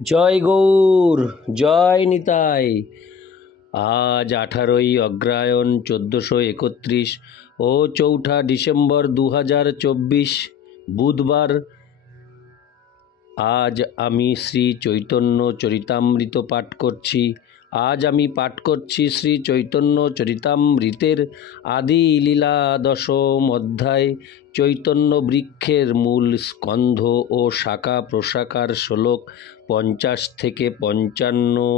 জয় গৌর, জয় নিতাই। আজ 18ই অগ্রহায়ণ 1431 ও 4ঠা ডিসেম্বর 2024 বুধবার। আজ আমি শ্রী চৈতন্য চরিতামৃত পাঠ করছি। আজ আমি পাঠ করছি শ্রী চৈতন্য চরিতামৃতের আদি লীলা দশম অধ্যায়, চৈতন্য বৃক্ষের মূল স্কন্ধ ও শাখা প্রশাখার শ্লোক 50 থেকে 55।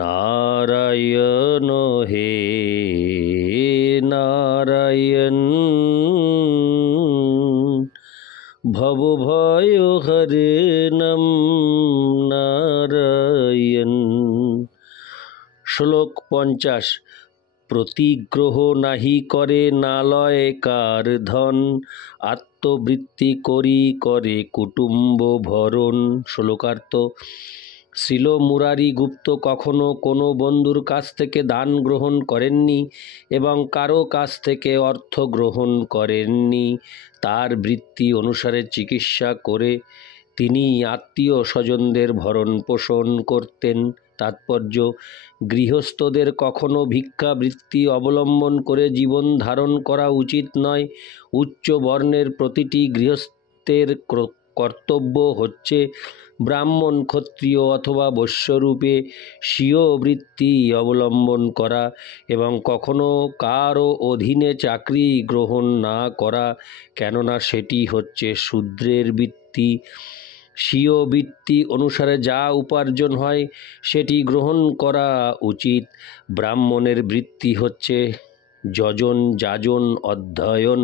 নারায়ণ হে নারায়ণ, ভবভয় হরে নম নারায়ণ। শ্লোক 50। প্রতিগ্রহ নাহি করে নালয় কার ধন, আত্মবৃত্তি করি করে কুটুম্ব ভরণ। শ্লোকার্থ: শ্রীল মুরারি গুপ্ত কখনো কোনো বন্ধুর কাছ থেকে দান গ্রহণ করেননি এবং কারো কাছ থেকে অর্থ গ্রহণ করেননি। তার বৃত্তি অনুসারে চিকিৎসা করে তিনি আত্মীয় স্বজনদের ভরণ পোষণ করতেন। তাৎপর্য: গৃহস্থদের কখনো ভিক্ষাবৃত্তি অবলম্বন করে জীবন ধারণ করা উচিত নয়। উচ্চ বর্ণের প্রতিটি গৃহস্থের কর্তব্য হচ্ছে ব্রাহ্মণ, ক্ষত্রিয় অথবা বৈশ্যরূপে স্বীয় বৃত্তি অবলম্বন করা এবং কখনো কারও অধীনে চাকরি গ্রহণ না করা, কেননা সেটি হচ্ছে শূদ্রের বৃত্তি। স্বীয় বৃত্তি অনুসারে যা উপার্জন হয় সেটি গ্রহণ করা উচিত। ব্রাহ্মণের বৃত্তি হচ্ছে যজন, যাজন, অধ্যয়ন,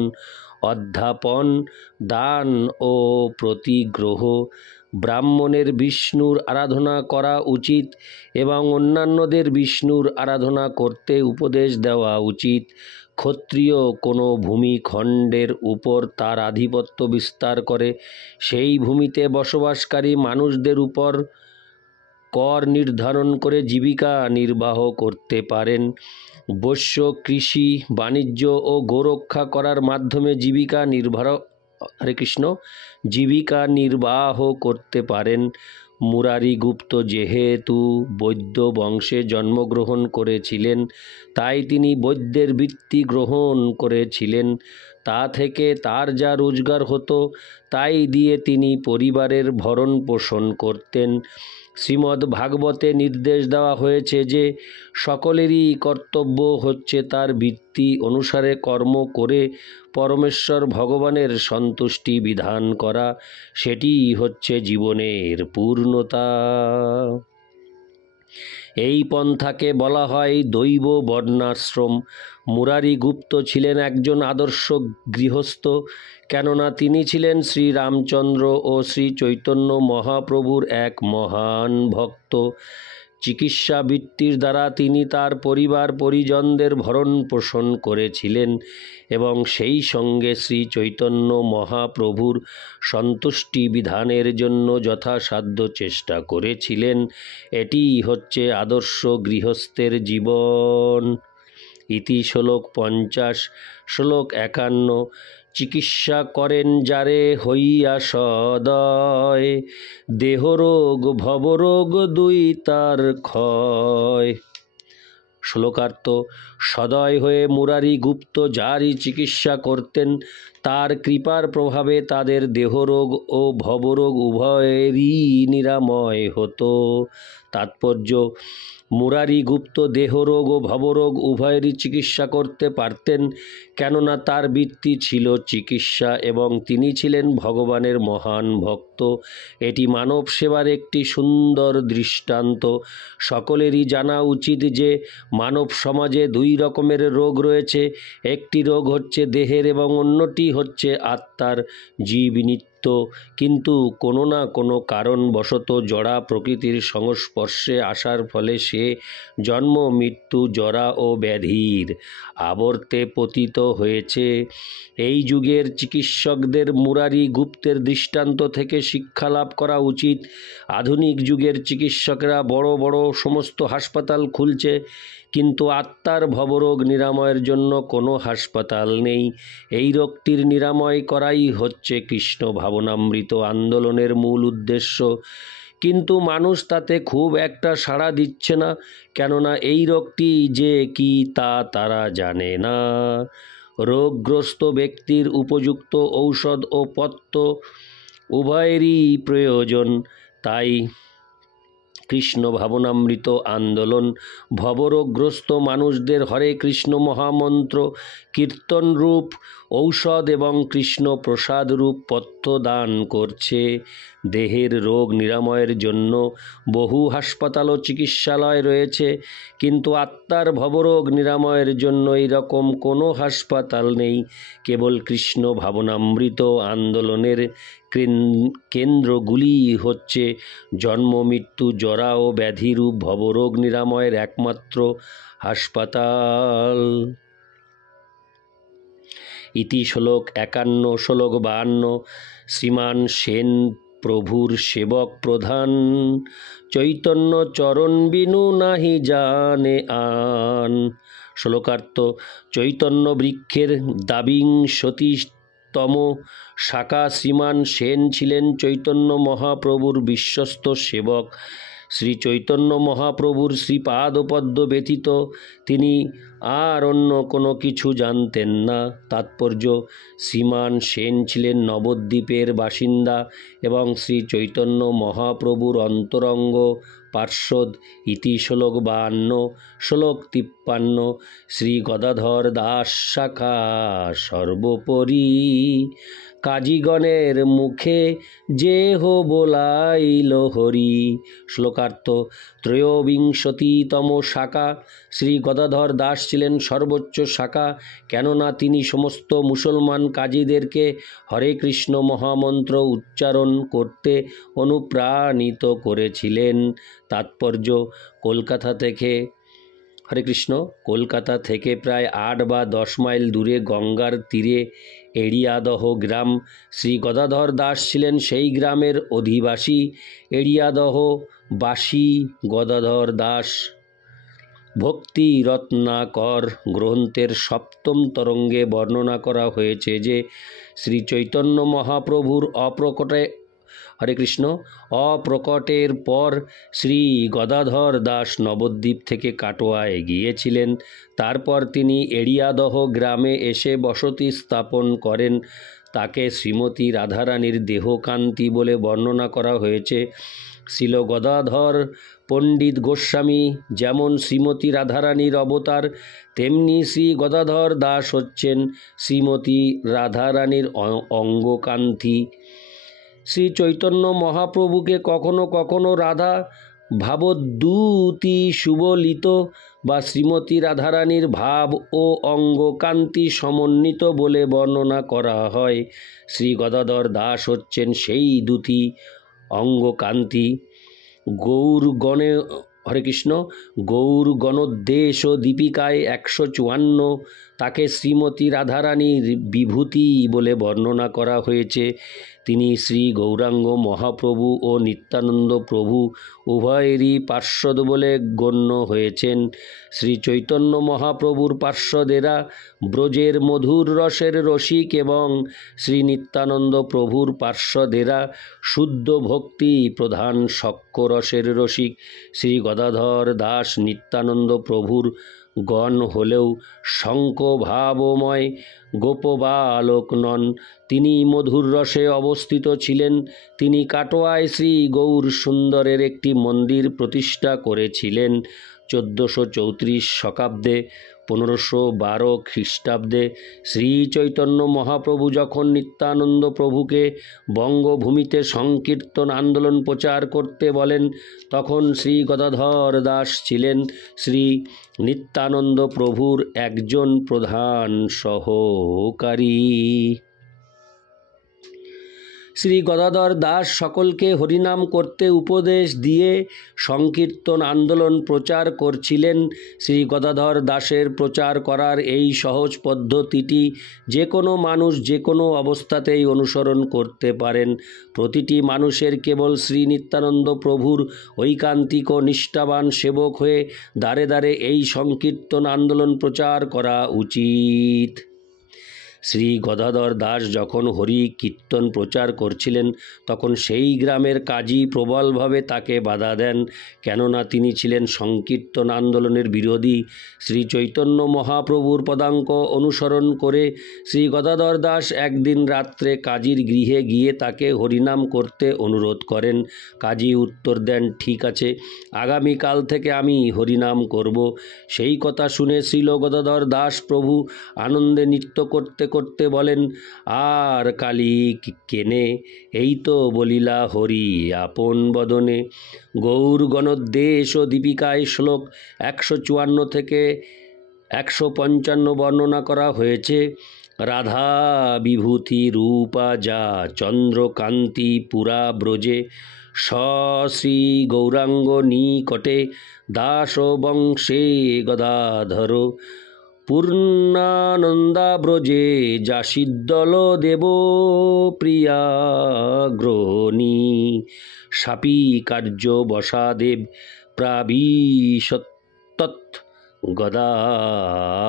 অধ্যাপন, দান ও প্রতিগ্রহ। ব্রাহ্মণের বিষ্ণুর আরাধনা করা উচিত এবং অন্যান্যদের বিষ্ণুর আরাধনা করতে উপদেশ দেওয়া উচিত। ক্ষত্রিয় কোনো ভূমিখণ্ডের উপর তার আধিপত্য বিস্তার করে সেই ভূমিতে বসবাসকারী মানুষদের উপর কর নির্ধারণ করে জীবিকা নির্বাহ করতে পারেন। বৈশ্য কৃষি, বাণিজ্য ও গোরক্ষা করার মাধ্যমে জীবিকা নির্বাহ করতে পারেন। মুরারি গুপ্ত যেহেতু বৈদ্য বংশে জন্মগ্রহণ করেছিলেন, তাই তিনি বৈদ্যের বৃত্তি গ্রহণ করেছিলেন। তা থেকে তার যা রোজগার হতো তাই দিয়ে তিনি পরিবারের ভরণ পোষণ করতেন। শ্রীমদ্ ভাগবতে নির্দেশ দেওয়া হয়েছে যে সকলেরই কর্তব্য হচ্ছে তার বৃত্তি অনুসারে কর্ম করে পরমেশ্বর ভগবানের সন্তুষ্টি বিধান করা। সেটিই হচ্ছে জীবনের পূর্ণতা। এই পন্থাকে বলা হয় দৈব বর্ণাশ্রম। মুরারি গুপ্ত ছিলেন একজন আদর্শ গৃহস্থ, কেননা তিনি ছিলেন শ্রীরামচন্দ্র ও শ্রী চৈতন্য মহাপ্রভুর এক মহান ভক্ত। চিকিৎসা বৃত্তির দ্বারা তিনি তার পরিবার পরিজনদের ভরণ পোষণ করেছিলেন এবং সেই সঙ্গে শ্রী চৈতন্য মহাপ্রভুর সন্তুষ্টি বিধানের জন্য যথাসাধ্য চেষ্টা করেছিলেন। এটিই হচ্ছে আদর্শ গৃহস্থের জীবন। ইতি শ্লোক 50। শ্লোক 51। চিকিৎসা করেন যারে হইয়া সদয়, দেহরোগ ভবরোগ দুই তার ক্ষয়। শ্লোকার্থ: সদয় হয়ে মুরারি গুপ্ত যারই চিকিৎসা করতেন তার কৃপার প্রভাবে তাদের দেহরোগ ও ভবরোগ উভয়েরই নিরাময় হতো। তাৎপর্য: মুরারি গুপ্ত দেহরোগ ও ভবরোগ উভয়েরই চিকিৎসা করতে পারতেন, কেননা তার বৃত্তি ছিল চিকিৎসা এবং তিনি ছিলেন ভগবানের মহান ভক্ত। এটি মানব সেবার একটি সুন্দর দৃষ্টান্ত। সকলেরই জানা উচিত যে মানব সমাজে দুই রকমের রোগ রয়েছে। একটি রোগ হচ্ছে দেহের এবং অন্যটি হচ্ছে আত্মার। জীব নিত্য, কিন্তু কোনো না কোনো কারণবশত জড়া প্রকৃতির সংস্পর্শে আসার ফলে সে জন্ম মৃত্যু, জরা ও ব্যাধির আবর্তে পতিত হয়েছে। এই যুগের চিকিৎসকদের মুরারি গুপ্তের দৃষ্টান্ত থেকে শিক্ষা লাভ করা উচিত। আধুনিক যুগের চিকিৎসকরা বড় বড় সমস্ত হাসপাতাল খুলছে, কিন্তু আত্মার ভবরোগ নিরাময়ের জন্য কোনো হাসপাতাল নেই। এই রোগটির নিরাময় করাই হচ্ছে কৃষ্ণ ভাবনামৃত আন্দোলনের মূল উদ্দেশ্য, কিন্তু মানুষ তাতে খুব একটা সাড়া দিচ্ছে না, কেননা এই রোগটি যে কি তা তারা জানে না। রোগগ্রস্ত ব্যক্তির উপযুক্ত ঔষধ ও পথ্য উভয়েরই প্রয়োজন। তাই কৃষ্ণ ভাবনামৃত আন্দোলন ভবরোগগ্রস্ত মানুষদের হরে কৃষ্ণ মহামন্ত্র কীর্তন রূপ ঔষধ এবং কৃষ্ণ প্রসাদ রূপ পথ্য দান করছে। দেহের রোগ নিরাময়ের জন্য বহু হাসপাতাল ও চিকিৎসালয় রয়েছে, কিন্তু আত্মার ভবরোগ নিরাময়ের জন্য এইরকম কোনো হাসপাতাল নেই। কেবল কৃষ্ণ ভাবনামৃত আন্দোলনের কেন্দ্রগুলি হচ্ছে জন্ম মৃত্যু জরা ও ব্যাধিরূপ ভবরোগ নিরাময়ের একমাত্র হাসপাতাল। ইতি শ্লোক 51, শ্লোক 52। শ্রীমান সেন প্রভুর সেবক প্রধান, চৈতন্য চরণ বিনু নাহি জানে আন। শ্লোকার্থ: চৈতন্য বৃক্ষের দ্বাবিংশতিতম শাখা শ্রীমান সেন ছিলেন চৈতন্য মহাপ্রভুর বিশ্বস্ত সেবক। শ্রী চৈতন্য মহাপ্রভুর শ্রীপাদপদ্ম ব্যতীত তিনি আর অন্য কোনো কিছু জানতেন না। তাৎপর্য: শ্রীমান সেন ছিলেন নবদ্বীপের বাসিন্দা এবং শ্রী চৈতন্য মহাপ্রভুর অন্তরঙ্গ পার্ষদ। ইতি শ্লোক 52। শ্লোক 53। শ্রী গদাধর দাস শাখা সর্বোপরি, কাজীগণের মুখে যেহ বোলাইল হরি। শ্লোকার্থ: ত্রয়োবিংশতিতম শাখা শ্রী গদাধর দাস ছিলেন সর্বোচ্চ শাখা, কেননা তিনি সমস্ত মুসলমান কাজীদেরকে হরে কৃষ্ণ মহামন্ত্র উচ্চারণ করতে অনুপ্রাণিত করেছিলেন। তাৎপর্য: কলকাতা থেকে হরে কৃষ্ণ কলকাতা থেকে প্রায় 8 বা 10 মাইল দূরে গঙ্গার তীরে এড়িয়াদহ গ্রাম। শ্রী গদাধর দাস ছিলেন সেই গ্রামের অধিবাসী। এড়িয়াদহবাসী গদাধর দাস ভক্তি রত্নাকর গ্রন্থের সপ্তম তরঙ্গে বর্ণনা করা হয়েছে যে শ্রী চৈতন্য মহাপ্রভুর অপ্রকটের পর শ্রী গদাধর দাস নবদ্বীপ থেকে কাটোয়ায় গিয়েছিলেন। তারপর তিনি এড়িয়াদহ গ্রামে এসে বসতি স্থাপন করেন। তাকে শ্রীমতী রাধারানীর দেহকান্তি বলে বর্ণনা করা হয়েছে। শ্রীল গদাধর পণ্ডিত গোস্বামী যেমন শ্রীমতী রাধারানীর অবতার, তেমনি শ্রী গদাধর দাস হচ্ছেন শ্রীমতী রাধারানীর অঙ্গকান্তি। শ্রী চৈতন্য মহাপ্রভুকে কখনো কখনো রাধা ভাবদ্যুতি সুবলিত বা শ্রীমতী রাধারানীর ভাব ও অঙ্গকান্তি সমন্বিত বলে বর্ণনা করা হয়। শ্রী গদাধর দাস হচ্ছেন সেই দুটি অঙ্গকান্তি। গৌরগণে হরে কৃষ্ণ গৌর গণোদ্দেশ দীপিকায় 154 তাকে শ্রীমতী রাধারানীর বিভূতি বলে বর্ণনা করা হয়েছে। তিনি শ্রী গৌরাঙ্গ মহাপ্রভু ও নিত্যানন্দ প্রভু উভয়েরই পার্ষদ বলে গণ্য হয়েছেন। শ্রী চৈতন্য মহাপ্রভুর পার্ষদেরা ব্রজের মধুর রসের রসিক এবং শ্রী নিত্যানন্দ প্রভুর পার্ষদেরা শুদ্ধ ভক্তি প্রধান সখ্য রসের রসিক। শ্রী গদাধর দাস নিত্যানন্দ প্রভুর গণ হলেও শঙ্কভাবময় গোপবালক নন। তিনি মধুর রসে অবস্থিত ছিলেন। তিনি কাটোয়ায় শ্রী গৌর সুন্দরের একটি মন্দির প্রতিষ্ঠা করেছিলেন। 1434 শকাব্দে 1512 খ্রিস্টাব্দে শ্রী চৈতন্য মহাপ্রভু যখন নিত্যানন্দ প্রভুকে বঙ্গভূমিতে সংকীর্তন আন্দোলন প্রচার করতে বলেন, তখন শ্রী গদাধর দাস ছিলেন শ্রী নিত্যানন্দ প্রভুর একজন প্রধান সহকারী। শ্রী গদাধর দাস সকলকে হরিনাম করতে উপদেশ দিয়ে সংকীর্তন আন্দোলন প্রচার করছিলেন। শ্রী গদাধর দাসের প্রচার করার এই সহজ পদ্ধতিটি যে কোনো মানুষ যে কোনো অবস্থাতেই অনুসরণ করতে পারেন। প্রতিটি মানুষের কেবল শ্রী নিত্যানন্দ প্রভুর ঐকান্তিক ও নিষ্ঠাবান সেবক হয়ে দ্বারে দ্বারে এই সংকীর্তন আন্দোলন প্রচার করা উচিত। শ্রী গদাধর দাস যখন হরি কীর্তন প্রচার করছিলেন তখন সেই গ্রামের কাজী প্রবলভাবে তাকে বাধা দেন, কেননা তিনি ছিলেন সংকীর্তন আন্দোলনের বিরোধী। শ্রী চৈতন্য মহাপ্রভুর পদাঙ্ক অনুসরণ করে শ্রী গদাধর দাস একদিন রাত্রে কাজীর গৃহে গিয়ে তাকে হরিনাম করতে অনুরোধ করেন। কাজী উত্তর দেন, ঠিক আছে, আগামীকাল থেকে আমি হরিনাম করব। সেই কথা শুনে শ্রীল গদাধর দাস প্রভু আনন্দে নৃত্য করতে করতে বলেন, আর কালী কেনে, এই তো বলিলা হরি আপন বদনে। গৌর গণোদ্দেশ ও দীপিকায় শ্লোক 154 থেকে 155 বর্ণনা করা হয়েছে। রাধা বিভূতি রূপা যা চন্দ্রকান্তি পুরা ব্রজে, শ্রী গৌরাঙ্গ নিকটে দাস বংশে গদাধর, পূর্ণানন্দা ব্রজে যাসিদ্দল দেব প্রিয়াগ্রণী, সাপি কার্য বসাদেব প্রাবিশত্তৎ গদাধরম।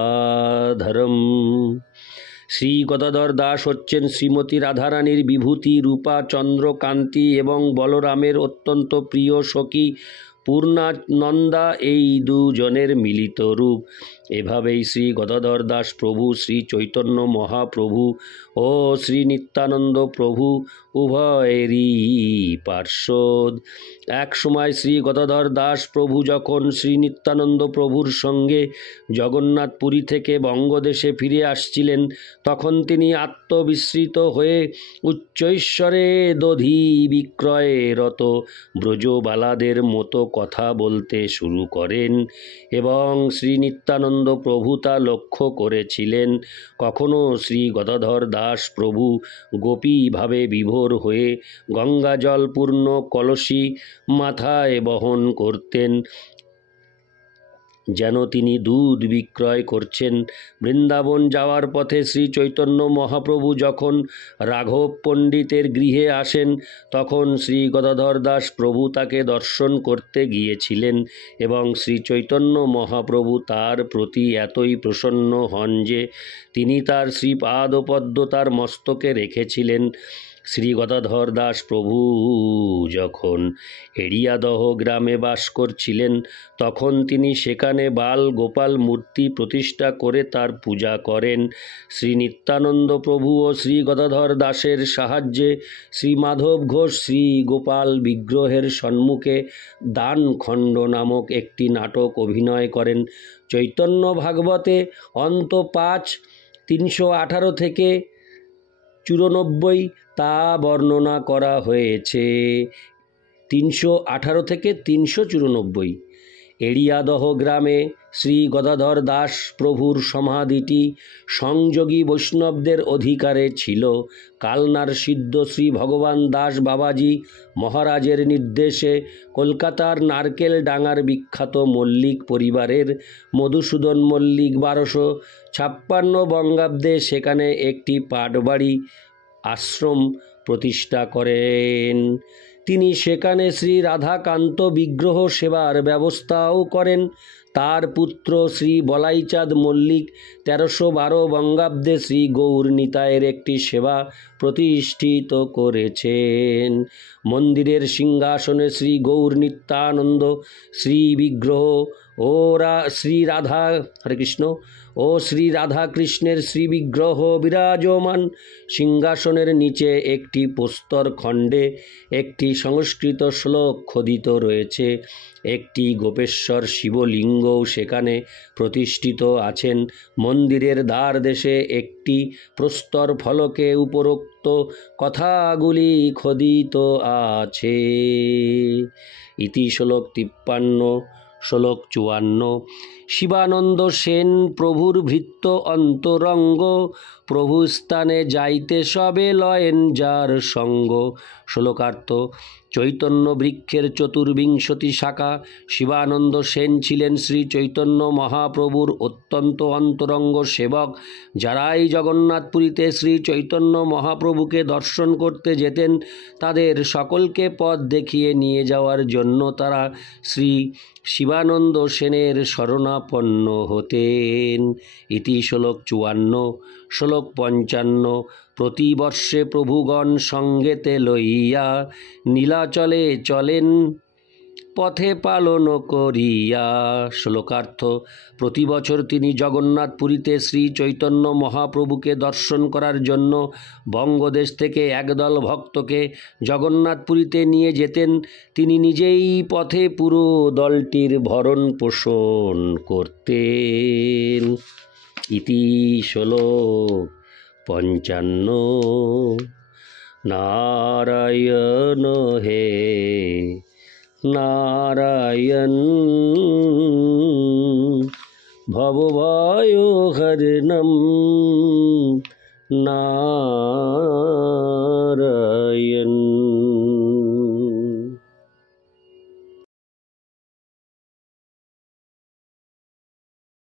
শ্রী গদাধর দাস হচ্ছেন শ্রীমতী রাধারানীর বিভূতি রূপা চন্দ্রকান্তি এবং বলরামের অত্যন্ত প্রিয় সখী পূর্ণানন্দা, এই দুজনের মিলিত রূপ। এভাবেই শ্রী গদাধর দাস প্রভু, শ্রী চৈতন্য মহাপ্রভু ও শ্রী নিত্যানন্দ প্রভু উভয়েরই পার্ষদ। এক সময় শ্রী গদাধর দাস প্রভু যখন শ্রী নিত্যানন্দ প্রভুর সঙ্গে জগন্নাথপুরী থেকে বঙ্গদেশে ফিরে আসছিলেন, তখন তিনি আত্মবিস্মৃত হয়ে উচ্চৈশ্বরে দধি বিক্রয়রত ব্রজবালাদের মতো কথা বলতে শুরু করেন এবং শ্রী নিত্যানন্দ প্রভু তা লক্ষ্য করেছিলেন। কখনো শ্রী গদাধর দাস প্রভু গোপীভাবে বিভোর হয়ে গঙ্গাজলপূর্ণ কলসি মাথায় বহন করতেন, যেন তিনি দুধ বিক্রয় করছেন। বৃন্দাবন যাওয়ার পথে শ্রী চৈতন্য মহাপ্রভু যখন রাঘব পণ্ডিতের গৃহে আসেন, তখন শ্রী গদাধর দাস প্রভু তাকে দর্শন করতে গিয়েছিলেন এবং শ্রী চৈতন্য মহাপ্রভু তার প্রতি এতই প্রসন্ন হন যে তিনি তার শ্রীপাদপদ্ম তার মস্তকে রেখেছিলেন। শ্রী গদাধর দাস প্রভু যখন এড়িয়াদহ গ্রামে বাস করছিলেন, তখন তিনি সেখানে বাল গোপাল মূর্তি প্রতিষ্ঠা করে তার পূজা করেন। শ্রী নিত্যানন্দ প্রভু ও শ্রী গদাধর দাসের সাহায্যে শ্রী মাধব ঘোষ শ্রী গোপাল বিগ্রহের সম্মুখে দানখণ্ড নামক একটি নাটক অভিনয় করেন। চৈতন্য ভাগবতে অন্ত 5, 318 থেকে 94 তা বর্ণনা করা হয়েছে। 318 থেকে 394। এড়িয়াদহ গ্রামে শ্রী গদাধর দাস প্রভুর সমাধিটি সংযোগী বৈষ্ণবদের অধিকারে ছিল। কালনার সিদ্ধ শ্রী ভগবান দাস বাবাজি মহারাজের নির্দেশে কলকাতার নারকেল ডাঙার বিখ্যাত মল্লিক পরিবারের মধুসূদন মল্লিক 1256 বঙ্গাব্দে সেখানে একটি পাটবাড়ি আশ্রম প্রতিষ্ঠা করেন। তিনি সেখানে শ্রী রাধাকান্ত বিগ্রহ সেবার ব্যবস্থাও করেন। তার পুত্র শ্রী বলাইচাঁদ মল্লিক 1312 বঙ্গাব্দে শ্রী গৌর নিতাইয়ের একটি সেবা প্রতিষ্ঠিত করেছেন। মন্দিরের সিংহাসনে শ্রী গৌর নিত্যানন্দ শ্রী বিগ্রহ ও শ্রী রাধা হরে কৃষ্ণ ও শ্রী রাধা কৃষ্ণের শ্রী বিগ্রহ বিরাজমান। সিংহাসনের নিচে একটি প্রস্তর খণ্ডে একটি সংস্কৃত শ্লোক খোদিত রয়েছে। একটি গোপেশ্বর শিবলিঙ্গও সেখানে প্রতিষ্ঠিত আছেন। মন্দিরের দ্বার দেশে একটি প্রস্তর ফলকে উপরোক্ত কথাগুলি খোদিত আছে। ইতি শ্লোক 53, শ্লোক 54। শিবানন্দ সেন প্রভুর ভৃত্য অন্তরঙ্গ, প্রভু স্থানে যাইতে সবে লয়েন যার সঙ্গ। শ্লোকার্থ: চৈতন্য বৃক্ষের চতুর্বিংশতি শাখা। শিবানন্দ সেন ছিলেন শ্রী চৈতন্য মহাপ্রভুর অত্যন্ত অন্তরঙ্গ সেবক। যারাই জগন্নাথপুরীতে শ্রী চৈতন্য মহাপ্রভুকে দর্শন করতে যেতেন, তাদের সকলকে পথ দেখিয়ে নিয়ে যাওয়ার জন্য তারা শ্রী শিবানন্দ সেনের শরণাপন্ন হতেন। ইতি শ্লোক 54, শ্লোক 55। প্রতিবর্ষে প্রভুগণ সঙ্গেতে লইয়া নীলাচলে চলেন পথে পালন করিয়া। শ্লোকার্থ। প্রতি বছর তিনি জগন্নাথপুরীতে শ্রী চৈতন্য মহাপ্রভুকে দর্শন করার জন্য বঙ্গদেশ থেকে একদল ভক্তকে জগন্নাথপুরীতে নিয়ে যেতেন। তিনি নিজেই পথে পুরো দলটির ভরণ পোষণ করতেন। ইতি শ্লোক 55। নারায়ণ হে নারায়ণ ভবভয়হরণম নারায়ণ।